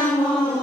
I want.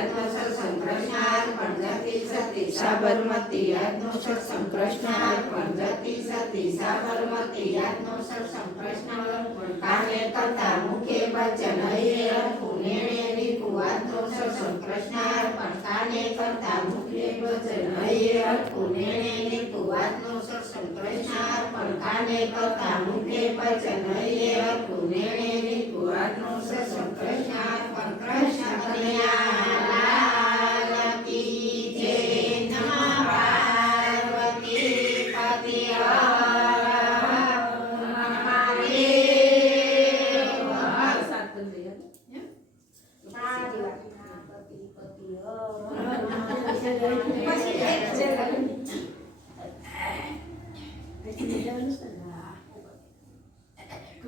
Krishna અર્પણ જતી સતી સાબરમતી કૃષ્ણ અર્પણ જતી સતી સાબરમતી આત્મ સત્સંગ કાને કરતા મુખે વચન હૈયે અર્પું આત્મ સત્સંગ કૃષ્ણ અર્પણ કાને કરતા કાને કરતા મુખે વચન હૈયે અર્પું નેણે રીપું આત્મ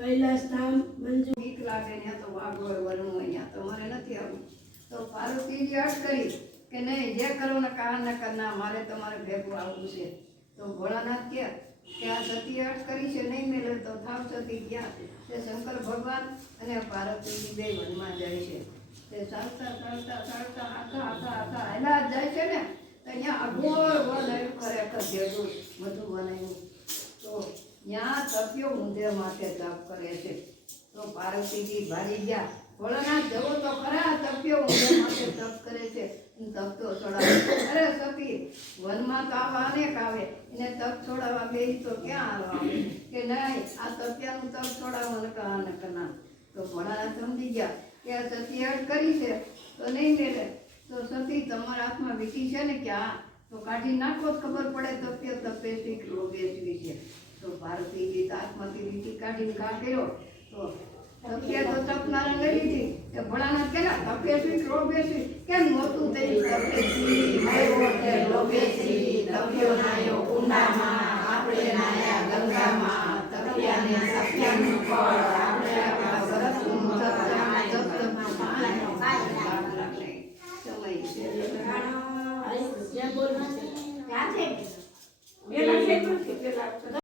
કૈલાસ ધામ, મંજુ. બીક લાગે ને તો વાઘોર વરણું અહીંયા. તો મને નથી આવું તો પાર્વતીજી અટ કરી કે નહીં, જે કરો ને કા ન કરના, મારે તમારે ભેગું આવવું છે. તો ભોળાનાથ કે કે આ સતી અર્થ કરી છે? નહીં મેળવે તો થાવ સતી ગયા. તે શંકર ભગવાન અને પાર્વતીજી બે વનમાં જાય છે. તે ચાલતા ચાલતા ચાલતા, આખા આખા આખા હેલા જાય છે ને. તો અહીંયા અઘોર વન આવ્યું ખરેખર ભેગું બધું બનાવ્યું. ત્યાં તપ્યો ઊંધે માટે તપ કરે છે. તો પાર્વતીજી ભારી ગયા. ભોળાનાથ જવો તો ખરા તપ્યો ઊંધે માટે તપ કરે છે. તપ છોડાવે અરે સતી વનમાં તો આવા અનેક આવે એને તપ છોડાવવા બે તો ક્યાં આવે? કે નહીં, આ તપ્યાનું તપ છોડાવવા ને કહા ને કના તો ભોળાનાથ સમજી ગયા કે આ સતી અડ કરી છે, તો નહીં મેળે તો સતી તમારા હાથમાં વીટી છે ને કે આ તો કાઢી નાખો, ખબર પડે તપ્ય તપે શીખ લોભે છે. તો ભારતી ગીત આત્મતી લીટી કાઢીને ઘા કર્યો. તો તપિયા તો તપનારા લઈ લીધી. તે ભોળાના કેલા તપેસી લોભેસી કેમ મોતું થઈ? તપેસી માયો તે લોભેસી તપ્યો નાયો કુંડામાં આપણે નાયા ગંગામાં તપિયાને સત્યનું ફળ